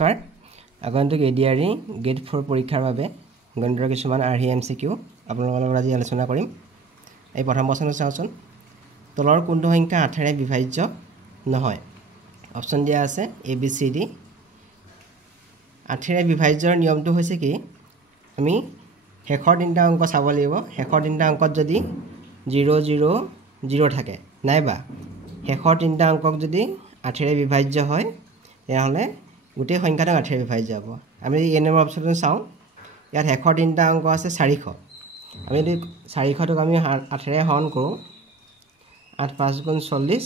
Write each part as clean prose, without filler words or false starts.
কাৰ আগন্তুক ADRE grade 4 পৰীক্ষাৰ বাবে গণিতৰ কিছুমান আৰহি এমচিকিউ আপোনালোকৰ লগত আজি আলোচনা কৰিম। এই প্ৰথম প্ৰশ্নটো চাওঁচোন, তলৰ কোনটো সংখ্যা 8ৰে বিভাজ্য নহয়? অপশ্যন দিয়া আছে ABCD। 8ৰে বিভাজ্যৰ নিয়মটো হৈছে কি, আমি শেষৰ তিনিটা অংক চাব লাগিব। শেষৰ তিনিটা অংকত যদি 0 0 0 থাকে নাইবা শেষৰ তিনিটা অংকক যদি 8ৰে বিভাজ্য হয় তেতিয়াহ'লে গোটেই সংখ্যাটো 8ৰে বিভাজ্য হ'ব। আমি যদি এ নম্বৰ অপশ্যনটো চাওঁ, ইয়াত শেষৰ তিনিটা অংক আছে 400। আমি যদি 400টোক আমি 8ৰে হৰণ কৰোঁ, 8 5 গুণ 40,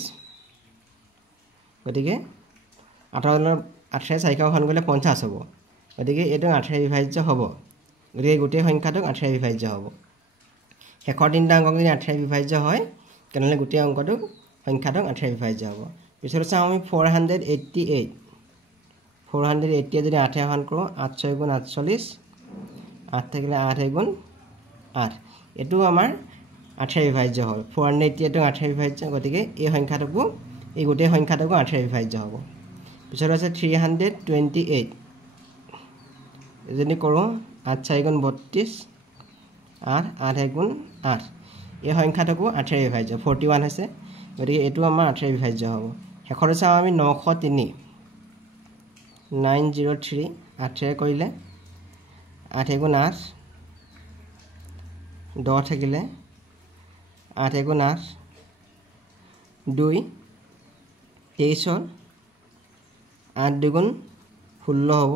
গতিকে 8ৰে 400 হৰণ কৰিলে 50 হ'ব। গতিকে এইটো 8ৰে বিভাজ্য হ'ব। গতিকে গোটেই সংখ্যাটোক 8ৰে বিভাজ্য হ'ব। শেষৰ তিনিটা অংক যদি 8ৰে বিভাজ্য হয় তেনেহ'লে গোটেই অংকটোক সংখ্যাটোক 8ৰে বিভাজ্য হ'ব। পিছত চাওঁ আমি 488। 480 যদি 8ৰে হৰণ কৰোঁ, 8 6 গুণ 48, 8 থাকিলে 8 গুণ 8, এইটো আমাৰ 8ৰে বিভাজ্য হ'ল। 480টো 8ৰে বিভাজ্য, গতিকে এই সংখ্যাটোকো এই গোটেই সংখ্যাটোকো 8ৰে বিভাজ্য হ'ব। পিছত আছে 328। যদি কৰোঁ 8 4 গুণ 32, 8 8 গুণ 8, এই সংখ্যাটোকো 8ৰে বিভাজ্য, 41 হৈছে। গতিকে এইটো আমাৰ 8ৰে বিভাজ্য হ'ব। শেষতে চাওঁ আমি 903। 903 8ৰে কৰিলে 8 গুণ 8, 10 থাকিলে 8 গুণ 8, 2 23, 8 2 গুণ 16 হ'ব,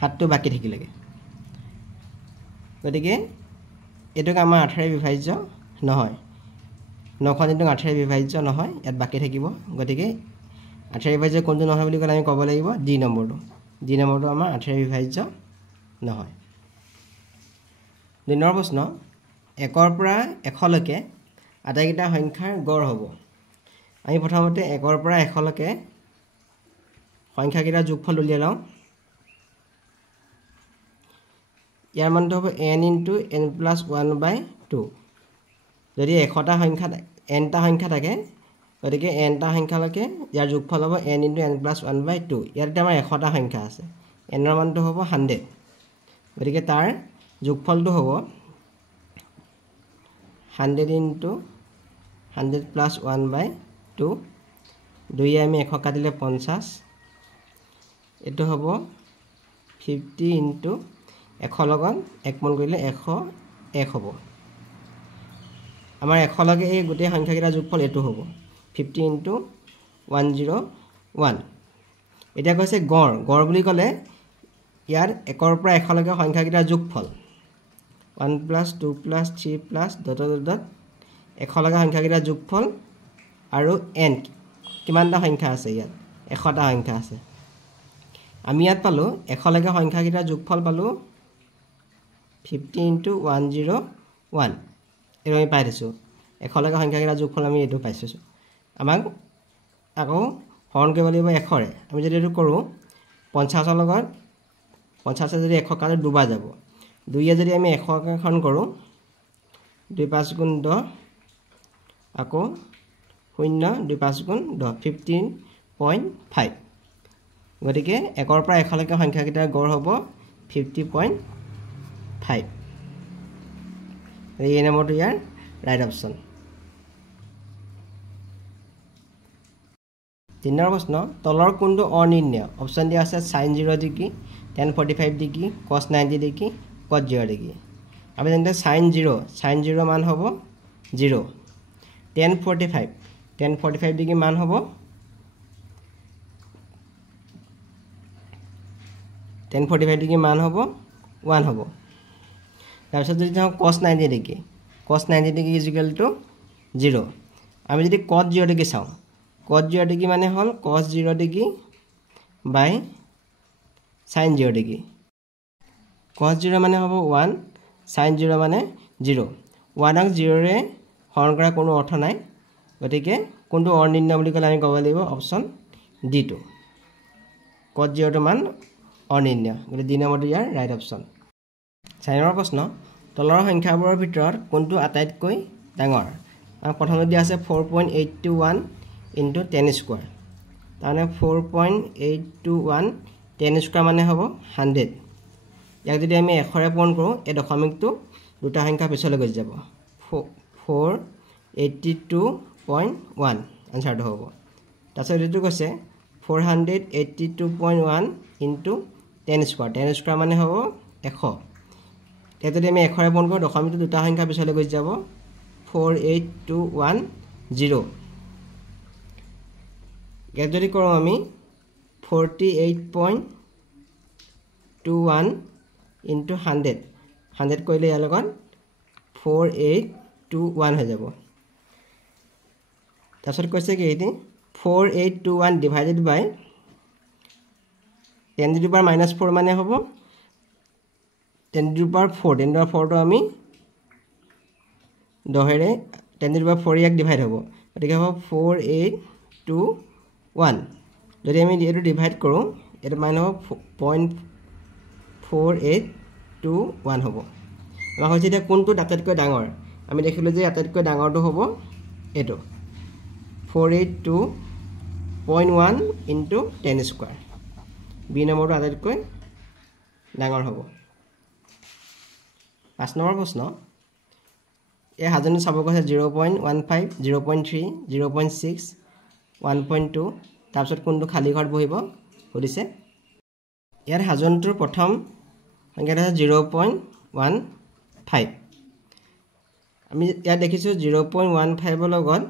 7টো বাকী থাকিলেগৈ। গতিকে এইটোক আমাৰ 8ৰে বিভাজ্য নহয়। 903টোক 8ৰে বিভাজ্য নহয়, ইয়াত বাকী থাকিব। গতিকে 8ৰে বিভাজ্য কোনটো নহয় বুলি ক'লে আমি ক'ব লাগিব ডি নম্বৰটো। ডি নম্বৰটো আমাৰ 8ৰে বিভাজ্য নহয়। 2 নম্বৰ প্ৰশ্ন, 1ৰ পৰা 100লৈকে আটাইকেইটা সংখ্যাৰ গড় হ'ব। আমি প্ৰথমতে 1ৰ পৰা 100লৈকে সংখ্যাকেইটাৰ যোগফল উলিয়াই লওঁ। ইয়াৰ মানটো হ'ব n × n + 1/2। যদি 100টা সংখ্যা nটা সংখ্যা থাকে, গতিকে nটা সংখ্যালৈকে ইয়াৰ যোগফল হ'ব n × n + 1/2। ইয়াত আমাৰ 100টা সংখ্যা আছে, nৰ মানটো হ'ব 100। গতিকে তাৰ যোগফলটো হ'ব 100 × 100 + 1/2। 2য়ে আমি 100 কাটিলে 50, এইটো হ'ব 50 × 100 লগত 1 গুণ কৰিলে 101 হ'ব। আমাৰ 100লৈকে এই গোটেই সংখ্যাকেইটাৰ যোগফল এইটো হ'ব 50 × 101। এতিয়া কৈছে গড়। গড় বুলি ক'লে ইয়াত 1ৰ পৰা 100লৈকে সংখ্যাকেইটাৰ যোগফল 1 + 2 + 3 + ... 100লৈকে সংখ্যাকেইটাৰ যোগফল আৰু n কিমানটা সংখ্যা আছে, ইয়াত 100টা সংখ্যা আছে। আমি ইয়াত পালোঁ 100লৈকে সংখ্যাকেইটাৰ যোগফল পালোঁ 50 × 101। এইটো আমি পাই থৈছোঁ। 100লৈকে সংখ্যাকেইটাৰ যোগফল আমি এইটো পাইছোঁ। আমাক আকৌ হৰণ কৰিব লাগিব 100ৰে। আমি যদি এইটো কৰোঁ 50ৰ লগত 50 যদি 100 কাটো দুবাৰ যাব। 2য়ে যদি আমি 100কে হৰণ কৰোঁ, 2 5 গুণ 10, আকৌ 0 2 5 গুণ 10, 15.5। গতিকে 1ৰ পৰা 100লৈকে সংখ্যাকেইটাৰ গড় হ'ব 50.5। এই নম্বৰটো ইয়াৰ ৰাইট অপশ্যন। 3 নম্বৰ প্ৰশ্ন, তলৰ কোনটো অনিৰ্ণয়? অপশ্যন দিয়া আছে sin 0 degree, tan 45 degree, cos 90 degree, cos 0 degree. আমি জানো sin 0 মান হ'ব 0। tan 45 ডিগ্ৰী মান হ'ব 1 হ'ব। তাৰপিছত যদি চাওঁ cos 90 ডিগ্ৰী, cos 90 ডিগ্ৰী = 0। আমি যদি cos 0 ডিগ্ৰী চাওঁ, cos 0 ডিগ্ৰী মানে হ'ল cos 0 ডিগ্ৰী বাই sin 0 ডিগ্ৰী। cos 0 মানে হ'ব 1, sin 0 মানে 0। 1ক 0ৰে হৰণ কৰা কোনো অৰ্থ নাই। গতিকে কোনটো অনিৰ্ণয় বুলি ক'লে আমি ক'ব লাগিব অপশ্যন ডিটো। cos 0টো মান অনিৰ্ণয়। গতিকে ডি নম্বৰটো ইয়াৰ ৰাইট অপশ্যন। 4 নম্বৰ প্ৰশ্ন, তলৰ সংখ্যাবোৰৰ ভিতৰত কোনটো আটাইতকৈ ডাঙৰ? প্ৰথমতে দিয়া আছে 4.821 × 10²। তাৰমানে 4.821 10 স্কয়াৰ মানে হ'ব 100 ইয়াক যদি আমি 100 ৰে পূৰণ কৰোঁ এই দশমিকটো দুটা সংখ্যা পিছলৈ গৈ যাব 482.1 আনসাৰটো হ'ব তাৰপিছত এইটো কৈছে 482.1 ইনটু 10 স্কয়াৰ মানে হ'ব 100 ইয়াত যদি আমি 100 ৰে পূৰণ কৰোঁ দশমিকটো দুটা সংখ্যা পিছলৈ গৈ যাব 48210 ইয়াত যদি কৰোঁ আমি 48.21 ইনটু 100 কৰিলে ইয়াৰ লগত 4821 হৈ যাব তাৰপিছত কৈছে কি এটি 4821 divided by 10 to the power -4 মানে হ'ব 10 to the power 4 10 to the power 4 টো আমি 10 ৰে 10 টু দি পাৱাৰ 4 ইয়াক ডিভাইড হ'ব গতিকে হ'ব 4821 যদি আমি এটো ডিভাইড কৰোঁ এটো মান হ'ব 0.4821 হ'ব আমাৰ হৈছে এতিয়া কোনটো আটাইতকৈ ডাঙৰ আমি দেখিলো যে আটাইতকৈ ডাঙৰটো হ'ব এটো 482.1 ইনটু 10 স্কয়াৰ বি নম্বৰটো আটাইতকৈ ডাঙৰ হ'ব 5 নম্বৰ প্ৰশ্ন এই হাজনি চাব কৈছে 0.15 0.3 0.6 1.2 তাৰপিছত কোনটো খালী ঘৰত বহিব সুধিছে ইয়াৰ হাজনটোৰ প্ৰথম সংখ্যাটো আছে 0.15 আমি ইয়াত দেখিছো 0.15 ৰ লগত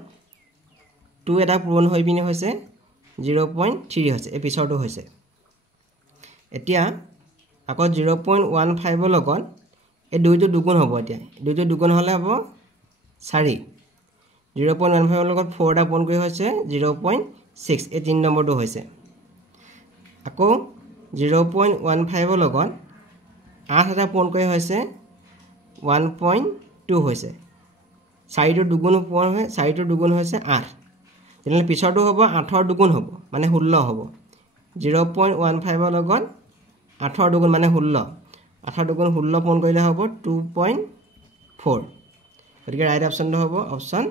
2 এটা পূৰণ হৈ পিনে হৈছে 0.3 হৈছে এই পিছৰটো হৈছে এতিয়া আকৌ 0.15 ৰ লগত এই দুইটো দুগুণ হ'ব এতিয়া দুইটো দুগুণ হলে হ'ব 4 0.15 ৰ লগত 4 এটা পূৰণ কৰি হৈছে 0.6 এই 3 নম্বৰটো হৈছে আকৌ 0.15 ৰ লগত 8 এটা পূৰণ কৰি হৈছে 1.2 হৈছে 4 টো দুগুণ পূৰণ হয় 4 টো দুগুণ হৈছে 8 তেনে পিছৰটো হ'ব 8 ৰ দুগুণ হ'ব মানে 16 হ'ব 0.15 ৰ লগত 8 ৰ দুগুণ মানে 16 8 ৰ দুগুণ 16 পূৰণ কৰিলে হ'ব 2.4 গতিকে ৰাইট অপচনটো হ'ব অপচন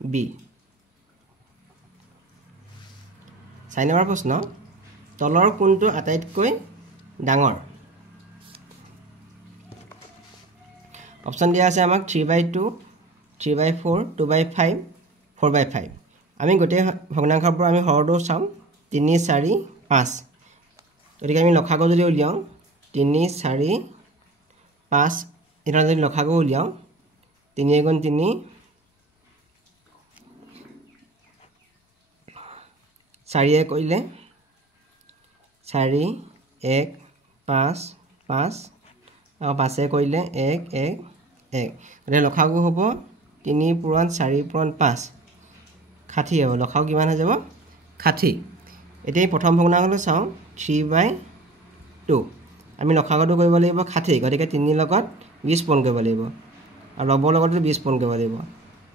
বি 4 নম্বৰ প্ৰশ্ন তলৰ কোনটো আটাইতকৈ ডাঙৰ অপচন দিয়া আছে আমাক 3/2 3/4 2/5 4/5 আমি গোটেই ভগ্নাংশৰ পৰা আমি হৰটো চাম 3 4 5 গতিকে আমি লসাগু যদি উলিয়াও 3 4 5 এটা যদি লসাগু উলিয়াও 3 × 3 4 কৰিলে 4 1 5 5 আৰু 5 কৰিলে 1 1 1 গতিকে লসাগু হ'ব 3 পূৰণ 4 পূৰণ 5 60 হ'ব লসাগু কিমান হৈ যাব 60 এতিয়া প্ৰথম ভগ্নাংশটো চাওঁ 3/2 আমি লসাগুটো কৰিব লাগিব 60 গতিকে 3 লগত 20 পূৰণ কৰিব লাগিব আৰু লবৰ লগতো 20 পূৰণ কৰিব লাগিব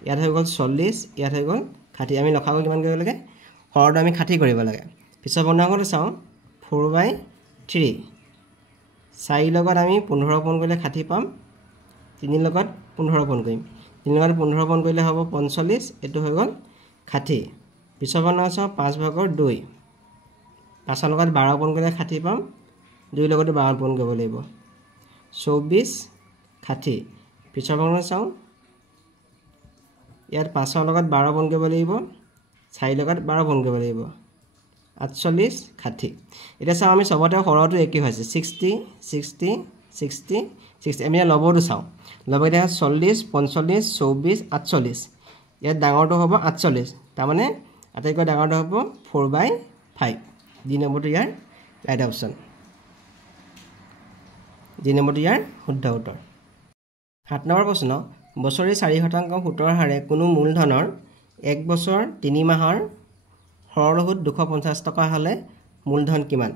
ইয়াত হৈ গ'ল 40 ইয়াত হৈ গ'ল 60 আমি লসাগু কিমান কৰিব লাগে হৰটো আমি 60 কৰিব লাগে পিছৰ ভগ্নাংশটো চাওঁ 4/3 4 লগত আমি 15 পূৰণ কৰিলে 60 পাম 3 লগত 15 পূৰণ কৰিম 3 লগত 15 পূৰণ কৰিলে হ'ব 45 এটো হৈ গ'ল 60 পিছৰ ভগ্নাংশ 5/2 5 লগত 12 পূৰণ কৰিলে 60 পাম 2 লগত 12 পূৰণ কৰিব লাগিব 24 60 পিছৰ ভগ্নাংশ চাওঁ ইয়াত 5 লগত 12 পূৰণ কৰিব লাগিব 4 লগত 12 পূৰণ কৰিব লাগিব 48 60 এটা চাওঁ আমি সবতে হৰটো একে হৈছে 60 60 60 60 আমি লবটো চাওঁ লবটো 40 45 24 48 ইয়াত ডাঙৰটো হ'ব 48 তাৰ মানে আটাইতকৈ ডাঙৰটো হ'ব 4/5 ডি নম্বৰটো ইয়াৰ ৰাইট অপচন ডি নম্বৰটো ইয়াৰ শুদ্ধ উত্তৰ 7 নম্বৰ প্ৰশ্ন বছৰি 4% সুতৰ হাৰে কোনো মূলধনৰ 1 বছৰ 3 মাহৰ সৰল সুদ 250 টকা হলে মূলধন কিমান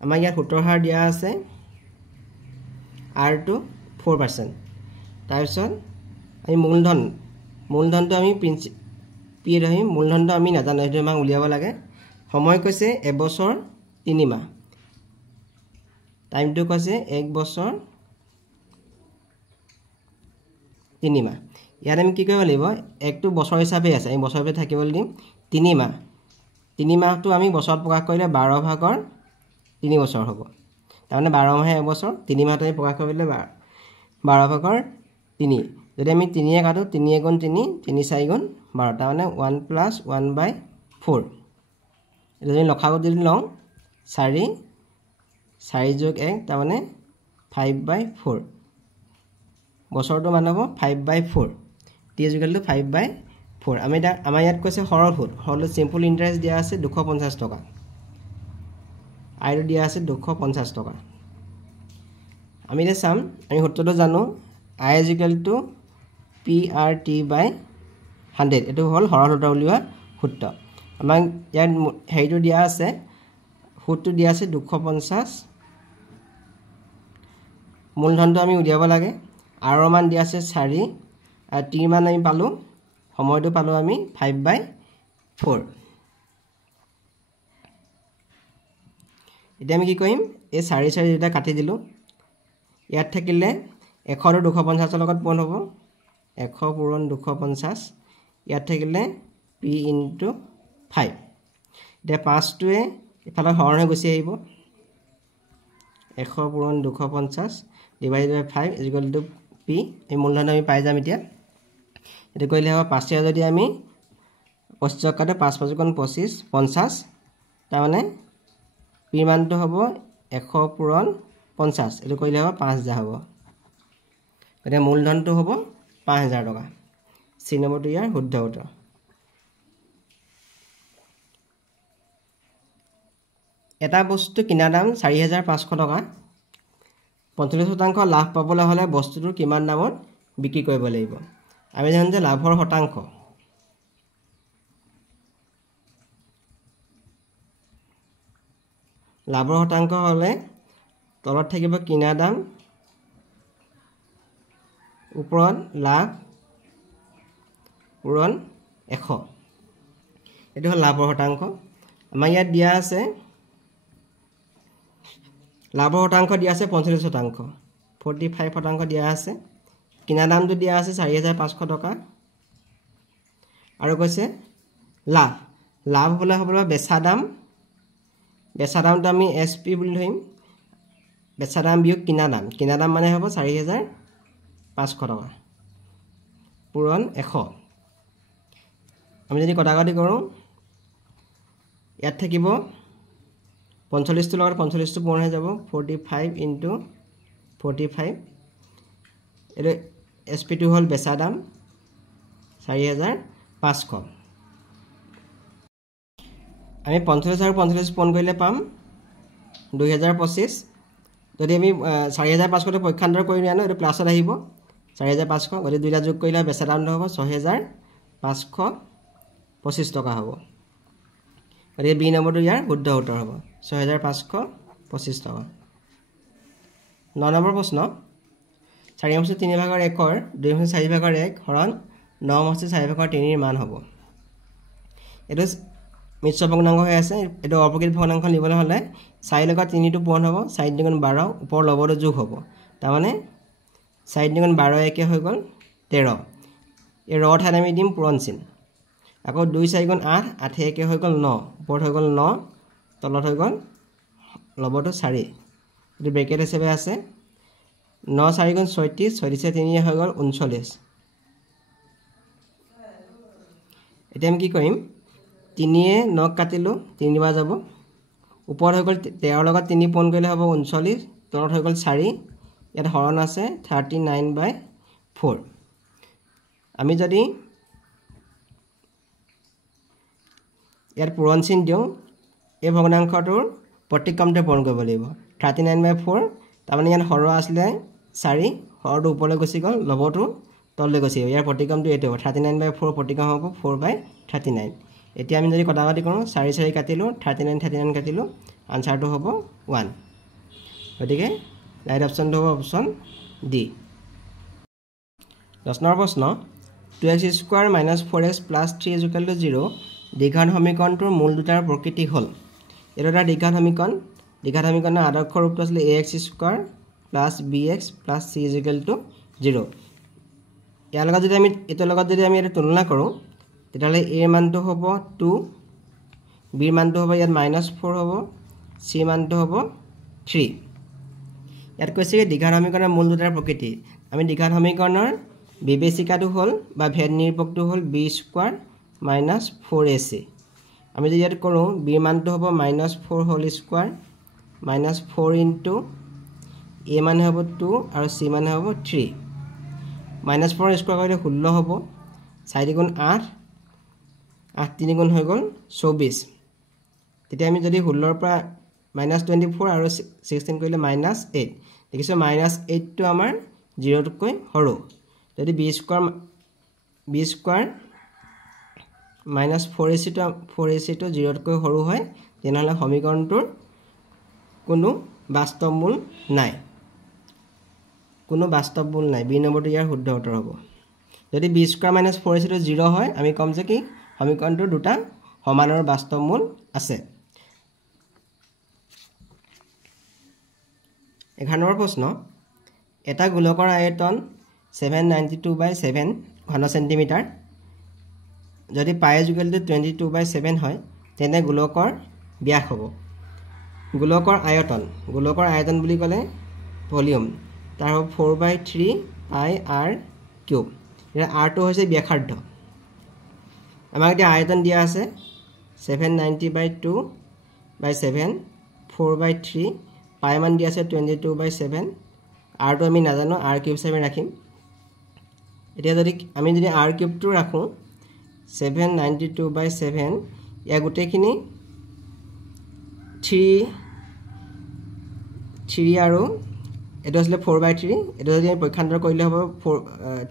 আমাৰ ইয়াত সুতৰ হাৰ দিয়া আছে r to 4% তাৰপিছত আমি মূলধনটো আমি পি ৰহিম মূলধনটো আমি নাজানো সেইটো আমাক উলিয়াব লাগে সময় কৈছে 1 বছৰ 3 মাহ টাইমটো কৈছে 1 বছৰ 3 মাহ ইয়াত আমি কি কৰিব লাগিব একটো বছৰ হিচাপে আছে আমি বছৰ হিচাপে থাকিবলৈ দিম 3 মাহ 3 মাহটো আমি বছৰত প্ৰকাশ কৰিলে 12 ভাগৰ 3 বছৰ হ'ব তাৰমানে 12 মাহে এবছৰ 3 মাহটো আমি প্ৰকাশ কৰিলে 12 ভাগৰ 3 যদি আমি 3 এ কাটো 3 গুণ 3 3 4 গুণ 12 তাৰমানে 1 + 1/4 যদি লখাগু যদি লওঁ 4 4 যোগ 1 তাৰমানে 5/4 বছৰটো মান হ'ব 5/4 t = 5/4 আমি আমাৰ ইয়াত কৈছে সৰল সুদ সিম্পল ইন্টাৰেষ্ট দিয়া আছে 250 টকা আইটো দিয়া আছে 250 টকা আমি এটা চাম আমি সূত্ৰটো জানো I = PRT/100 এটো হল সৰল সূত্ৰ উলিওৱা সূত্ৰ আমাক ইয়াত হেইটো দিয়া আছে সূত্ৰটো দিয়া আছে 250 মূলধনটো আমি উলিয়াব লাগে R মান দিয়া আছে 4 আৰু T মান আমি পালো সময়টো পালো আমি 5/4 এতিয়া আমি কি কৰিম এই 4 4 দুটা কাটি দিলো ইয়াত থাকিলে 100 আৰু 250 লগত পূৰণ হ'ব 100 পূৰণ 250 ইয়াত থাকিলে p * 5 এতিয়া 5 টোৱে ইফালে হৰণ হৈ গুছি আহিব 100 পূৰণ 250 / 5 = p এই মূলধন আমি পাই যাম এতিয়া এটা কইলে হ'ব 5 যদি আমি 25 কাটে 5 5 গুণ 25 50 তাৰ মানে p মানটো হ'ব 100 পূৰণ 50 এটো কইলে হ'ব 5000 হ'ব এটা মূলধনটো হ'ব 5000 টকা c নম্বৰটো ইয়াৰ শুদ্ধ উত্তৰ এটা বস্তু কিনা দাম 4500 টকা 45% লাভ পাবলৈ হলে বস্তুটো কিমান দামত বিক্ৰী কৰিব লাগিব আমি জানো যে লাভৰ শতাংশ হলে তলত থাকিব কিনা দাম ওপৰত লাভ পূৰণ 100 এটো হল লাভৰ শতাংশ আমাৰ ইয়াত দিয়া আছে লাভৰ শতাংশ দিয়া আছে 45% 45% দিয়া আছে কিনা দামটো দিয়া আছে 4500 টকা আৰু কৈছে লাভ হলে হ'ব বেচা দামটো আমি SP বুলি ধৰিম বেচা দাম বিয়োগ কিনা দাম মানে হ'ব 4500 টকা পূৰণ 100 আমি যদি কটাকটি কৰো ইয়াত থাকিব 45 টো লগত 45 টো পূৰণ হৈ যাব 45 * 45 এটো SP2 হল বেচা দাম 4500 আমি 45 আৰু 45 পূৰণ কৰিলে পাম 2025 যদি আমি 4500 টো পক্ষান্তৰ কৰি নিয়া ন এটো প্লাছত আহিব 4500 গতি দুইটা যোগ কৰিলে বেচা দামটো হ'ব 6525 টকা হ'ব গতি বি নম্বৰটো ইয়াৰ শুদ্ধ উত্তৰ হ'ব 6525 টকা 9 নম্বৰ প্ৰশ্ন 4/3 ভাগৰ 1 2/4 ভাগৰ 1 হৰণ 9/4 ভাগৰ 3 ৰ মান হ'ব এটো মিশ্ৰ ভগ্নাংশ হৈ আছে এটো অপ্ৰকৃত ভগ্নাংশ লিবলৈ হলে 4 লগত 3 টো পূৰণ হ'ব 4 × 12 ওপৰ লবটো যোগ হ'ব তাৰ মানে 4 × 12 একে হৈ গল 13 এই ৰ ঠাইত আমি দিম পূৰণ চিন আকৌ 2 4 × 8 8 একে হৈ গল 9 ওপৰত হৈ গল 9 তলত হৈ গল লবটো 4 এটো ব্ৰেকেট হিচাপে আছে 9 4 × 36 36 3 হৈ গল 39 এতিয়া আমি কি কৰিম 3 এ 9 কাটিলো 3 বাৰ যাব ওপৰত হৈ গল 13 লগত 3 পূৰণ কৰিলে হ'ব 39 তলত হৈ গল 4 ইয়াত হৰণ আছে 39/4 আমি যদি ইয়াত পূৰণ চিন দিও এই ভগ্নাংশটোৰ প্ৰতিক্ৰমতে পূৰণ কৰিব লাগিব 39/4 তাৰ মানে ইয়াত হৰ আসলে 4 হৰটো ওপৰলৈ গুচি গল লবটো তললৈ গুচি গল ইয়াৰ প্ৰতিক্ৰমটো এটো 39/4 প্ৰতিক্ৰম হ'ব 4/39 এতিয়া আমি যদি কটাকটি কৰো 4 4 কাটিলো 39 কাটিলো আনসাৰটো হ'ব 1 গতিকে ৰাইট অপচনটো হ'ব অপচন ডি 10 নম্বৰ প্ৰশ্ন 2x² - 4x + 3 = 0 দ্বিঘাত সমীকৰণটোৰ মূল দুটাৰ প্ৰকৃতি হল এটো এটা দ্বিঘাত সমীকৰণৰ আদৰ্শ ৰূপটো আছিল ax² + bx + c = 0 ইয়াৰ লগত যদি আমি এটো লগত যদি আমি এটা তুলনা কৰো তেতিয়ালে a ৰ মানটো হ'ব 2 বিৰ মানটো হ'ব ইয়াত -4 হ'ব চি মানটো হ'ব 3 ইয়াত কৈছে কি দ্বিঘাত সমীকৰণৰ মূল দুটাৰ প্ৰকৃতি আমি দ্বিঘাত সমীকৰণৰ বিবেচিকাটো হ'ল বা ভেদ নিৰূপকটো হ'ল b² - 4ac আমি যদি ইয়াত কৰোঁ বিৰ মানটো হ'ব -4 হোল স্কয়াৰ -4 ইনটু a মানে হ'ব 2 আৰু c মানে হ'ব 3 -4 স্কয়াৰ কৰিলে 16 হ'ব 4 গুণ 8 8 3 গুণ হৈ গ'ল 24 তেতিয়া আমি যদি 16 ৰ পৰা -24 আৰু 16 কৰিলে -8 দেখিছো -8 টো আমাৰ 0 তকৈ সৰু যদি b² -4ac টো 0 তকৈ সৰু হয় তেনেহলে সমীকৰণটোৰ কোনো বাস্তৱ মূল নাই বি নম্বৰটো ইয়াৰ শুদ্ধ উত্তৰ হ'ব যদি b² - 4ac টো 0 হয় আমি কম যে কি সমীকৰণটোৰ দুটা সমান আৰু বাস্তৱ মূল আছে 11 নম্বৰ প্ৰশ্ন এটা গোলকৰ আয়তন 792/7 ঘন সেন্টিমিটাৰ যদি পাই = 22/7 হয় তেনে গোলকৰ ব্যাস হ'ব গোলকৰ আয়তন বুলি ক'লে ভলিউম তাৰ হ'ব 4/3 পাই r কিউব এটা r টো হৈছে ব্যাসাৰ্ধ আমাক এতিয়া আয়তন দিয়া আছে 790/2/7 4/3 পাই মান দিয়া আছে 22/7 r টো আমি নাজানো r কিউব হিচাপে ৰাখিম এতিয়া যদি আমি r কিউবটো ৰাখো 792/7 ইয়া গোটেইখিনি 3 আৰু এটো আসলে 4/3 এটো যদি আমি পক্ষান্তৰ কৰিলে হ'ব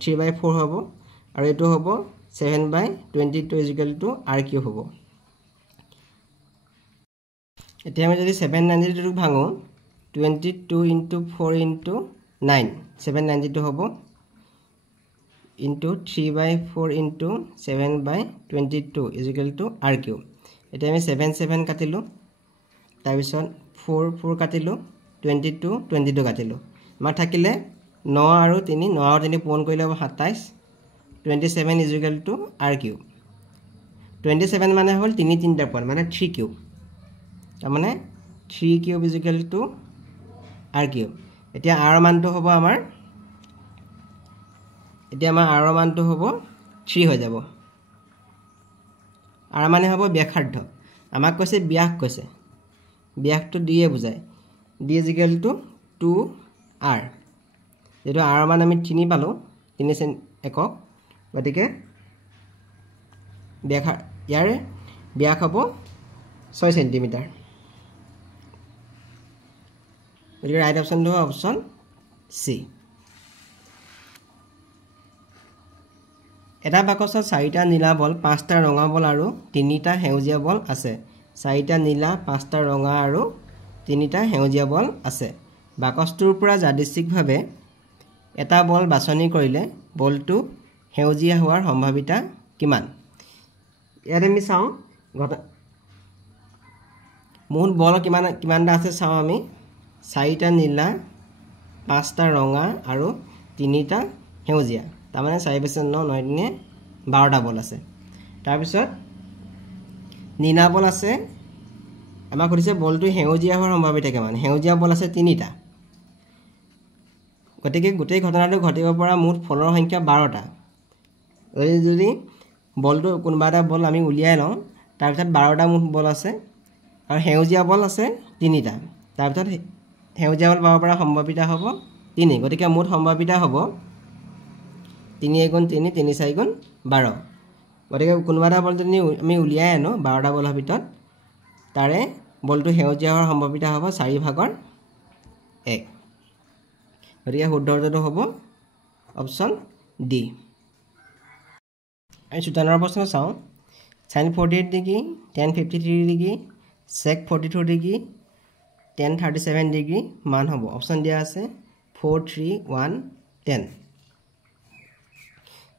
3/4 হ'ব আৰু এটো হ'ব 7/22 r কিউব হ'ব এতিয়া আমি যদি 792 ক ভাঙো 22 * 4 * 9 792 হ'ব into 3/4 into 7/22 r কিউব এতিয়া আমি 7 কাটিলো তাৰ পিছত 4 কাটিলো 22 কাটিলো আমাৰ থাকিলে 9 আৰু 3 9 আৰু 3 পূৰণ কৰিলে হ'ব 27 27 r কিউব 27 মানে হ'ল 3 3টা পূৰণ মানে 3 কিউব তাৰ মানে 3 কিউব r কিউব এতিয়া r মানটো হ'ব আমাৰ r মানটো হ'ব 3 হৈ যাব r মানে হ'ব ব্যাসাৰ্ধ আমাক কৈছে ব্যাসটো d এ বুজায় d = 2r যেটো r মান আমি 3 পালো 3 একক গতিকে ইয়াৰ ব্যাস হ'ব 6 সেন্টিমিটাৰ গতিকে ৰাইট অপচনটো হ'ব অপচন সি এটা বাকচত 4টা নীলা বল 5টা ৰঙা বল আৰু 3টা সেউজীয়া বল আছে 4টা নীলা 5টা ৰঙা আৰু 3টা সেউজীয়া বল আছে বাকচটোৰ পৰা যাদৃচ্ছিকভাৱে এটা বল বাছনি কৰিলে বলটো সেউজীয়া হোৱাৰ সম্ভাৱিতা কিমান ইয়াত আমি চাও মুঠ বল কিমানটা আছে চাও আমি 4টা নীলা 5টা ৰঙা আৰু 3টা সেউজীয়া তাৰমানে 4/9 9 12টা বল আছে তাৰ পিছত নীলা বল আছে আমাক কৈছে বলটো সেউজীয়া হোৱাৰ সম্ভাৱিতা কিমান সেউজীয়া বল আছে 3টা গতিকে গোটেই ঘটনাটো ঘটিব পৰা মুঠ ফলৰ সংখ্যা 12টা যদি বলটো কোনবা এটা বল আমি উলিয়াই লওঁ তাৰ পিছত 12টা মুঠ বল আছে আৰু সেউজীয়া বল আছে 3টা তাৰ পিছত সেউজীয়া বল পাব পৰা সম্ভাৱিতা হ'ব 3 গতিকে মুঠ সম্ভাৱিতা হ'ব 3 * 3 3 * 4 = 12 গতিকে কোনবা এটা বল যদি আমি উলিয়াই আনো 12টা বলৰ ভিতৰত তাৰে বলটো সেউজীয়া হোৱাৰ সম্ভাৱিতা হ'ব 4/1 গতিকে শুদ্ধ উত্তৰটো হ'ব অপচন ডি আমি 57 প্ৰশ্ন চাওঁ sin 48 degree tan 53 degree sec 42 degree tan 37 degree মান হ'ব অপচন দিয়া আছে 4 3 1 10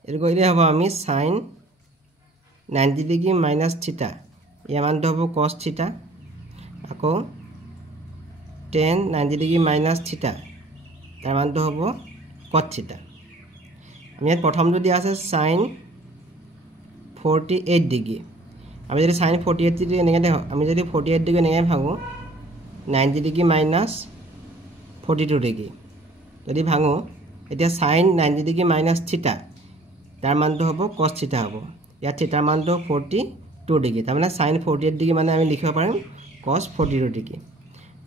এর কইলে হবে আমি sin 90 ডিগ্রি মাইনাস থিটা ইয়ার মানটো হবে cos থিটা আকৌ tan 90 ডিগ্রি মাইনাস থিটা তার মানটো হবে cot থিটা আমি ইয়াত প্রথমটো দিয়া আছে sin 48 ডিগ্রি আমি যদি sin 48 ডিগ্ৰী এনেকৈ আমি যদি 48 ডিগ্ৰী এনেকৈ ভাঙোঁ 90 ডিগ্ৰী মাইনাছ 42 ডিগ্ৰী যদি ভাঙোঁ এতিয়া sin 90 ডিগ্ৰী মাইনাছ থিটা তাৰ মানটো হ'ব cos থিটা হ'ব ইয়াত থিটাৰ মানটো 42 ডিগ্ৰী তাৰমানে sin 48 ডিগ্ৰী মানে আমি লিখিব পাৰিম cos 42 ডিগ্ৰী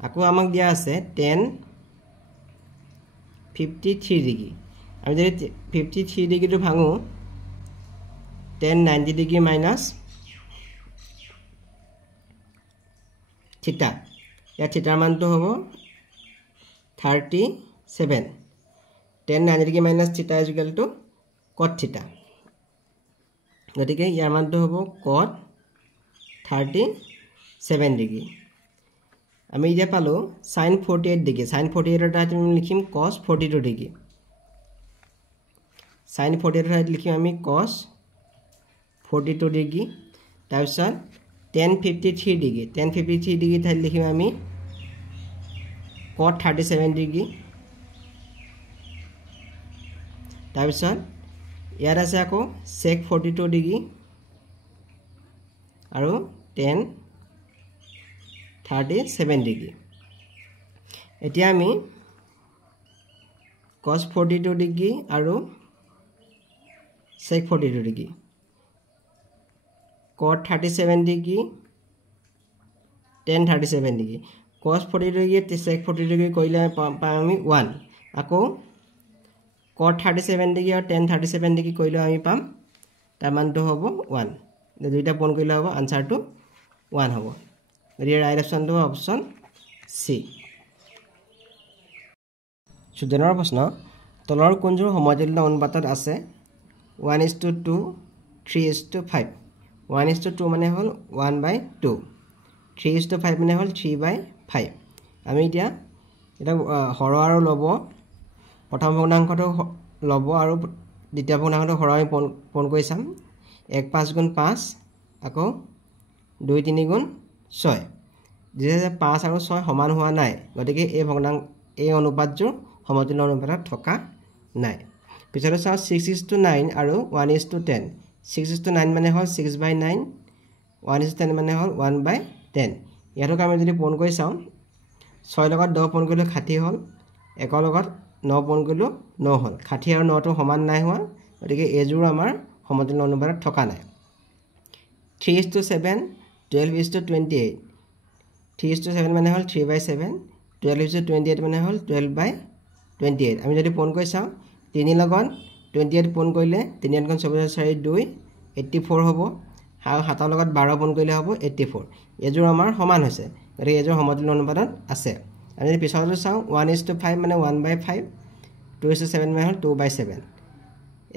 আকৌ আমাক দিয়া আছে tan 53 ডিগ্ৰী আমি যদি 53 ডিগ্ৰীটো ভাঙোঁ tan 90 ডিগ্ৰী মাইনাছ থিটা ইয়াত থিটাৰ মানটো হ'ব 37 tan 90 ডিগ্ৰী মাইনাছ থিটা ইজ ইকুৱেল টু cot থিটা গতিকে ইয়াৰ মানটো হ'ব cot 37 ডিগ্ৰী আমি এতিয়া পালোঁ sin 48 ডিগ্ৰী sin 48 ৰ ঠাইত আমি লিখিম cos 42 ডিগ্ৰী sin 48 ৰ ঠাইত লিখিম আমি cos 42 ডিগ্ৰী তাৰপিছত tan 53 ডিগ্ৰী tan 53 ডিগ্ৰী ঠাইত লিখিম আমি cot 37 ডিগ্ৰী তাৰপিছত ইয়াত আছে আকৌ sec 42 ডিগ্ৰী আৰু tan 37 ডিগ্ৰী এতিয়া আমি cos 42 ডিগ্ৰী আৰু sec 42 degree cot 37 degree tan 37 degree cos 42 degree sec 42 degree কৰিলে পাম আমি 1 আকৌ cot 37 ডিগ্ৰী আৰু tan 37 ডিগ্ৰী কৰিলে আমি পাম তাৰ মানটো হ'ব 1 দুইটা পূৰণ কৰিলে হ'ব আনসাৰটো 1 হ'ব গতিকে ৰাইট অপশ্যনটো অপশ্যন সি সুজনৰ প্ৰশ্ন তলৰ কোনযোৰ সমতুল্য অনুপাতত আছে 1:2 3:5 1:2 মানে হ'ল 1/2 3:5 মানে হ'ল 3/5 আমি এতিয়া এটা হৰ আৰু লব প্ৰথম ভগ্নাংশটো লব আৰু দ্বিতীয় ভগ্নাংশটো হৰ আমি পূৰণ কৰি চাম 1 5 গুণ 5 আকৌ 2 3 গুণ 6 যেহে 5 আৰু 6 সমান হোৱা নাই গতিকে এই অনুপাতযোৰ সমতুল্য অনুপাতত থকা নাই পিছতে চাওঁ 6:9 আৰু 1:10 6:9 মানে হ'ল 6/9 1:10 মানে হ'ল 1/10 ইয়াতক আমি যদি পূৰণ কৰি চাওঁ 6 লগত 10 পূৰণ কৰিলে 60 হ'ল 1 লগত 9 পূৰণ কৰিলে 9 হ'ল 60 আৰু 9টো সমান নাই হোৱা গতিকে এইযোৰ আমাৰ সমতুল্য অনুপাতত থকা নাই 3:7 12:28 3:7 মানে হ'ল 3/7 12:28 মানে হ'ল 12/28 আমি যদি পূৰণ কৰি চাওঁ 3 লগত 28 পূৰণ কৰিলে 3 × 4 2 84 হ'ব আৰু 7 লগত 12 পূৰণ কৰিলে হ'ব 84 এইযোৰ আমাৰ সমান হৈছে গতিকে এইযোৰ সমতুল্য অনুপাতত আছে আমি যদি পিছতো চাওঁ 1:5 মানে 1/5 2:7 মানে হ'ল 2/7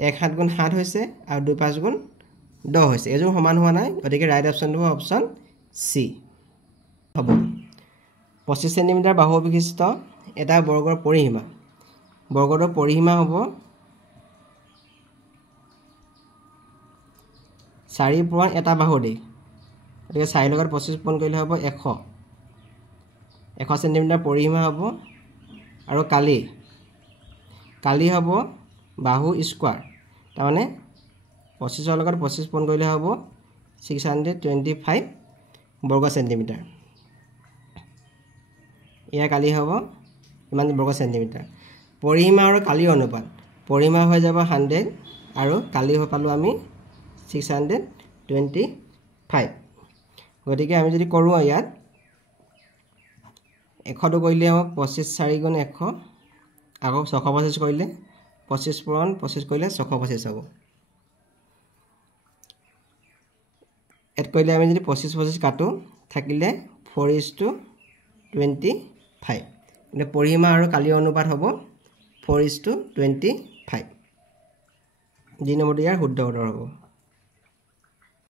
1 7 গুণ 7 হৈছে আৰু 2 5 গুণ 10 হৈছে এইযোৰ সমান হোৱা নাই গতিকে ৰাইট অপশ্যনটো হ'ব অপশ্যন সি হ'ব 25 সেন্টিমিটাৰ বাহু বিশিষ্ট এটা বৰ্গৰ পৰিসীমা বৰ্গৰ পৰিসীমা হ'ব 4 পূৰণ এটা বাহু দিশ গতিকে 4 লগত 25 পূৰণ কৰিলে হ'ব 100 সেন্টিমিটাৰ পৰিসীমা হ'ব আৰু কালি হ'ব বাহু স্কোৱাৰ তাৰমানে 25 লগত 25 পূৰণ কৰিলে হ'ব 625 বৰ্গ সেন্টিমিটাৰ ইয়া কালি হ'ব ইমান বৰ্গ সেন্টিমিটাৰ পৰিসীমা আৰু কালিৰ অনুপাত পৰিসীমা হৈ যাব 100 আৰু কালি হৈ পালো আমি 625 গতিকে আমি যদি কৰোঁ ইয়াত 100 কৰিলে হ'ব 25 4 গুণ 100 আকৌ 625 কৰিলে 25 পূৰণ 25 কৰিলে 625 হ'ব এড কৰিলে আমি যদি 25 25 কাটো থাকিলে 4:25 মানে পৰিসীমা আৰু কালিৰ অনুপাত হ'ব 4:25 যি নম্বৰটো ইয়াৰ শুদ্ধ উত্তৰ হ'ব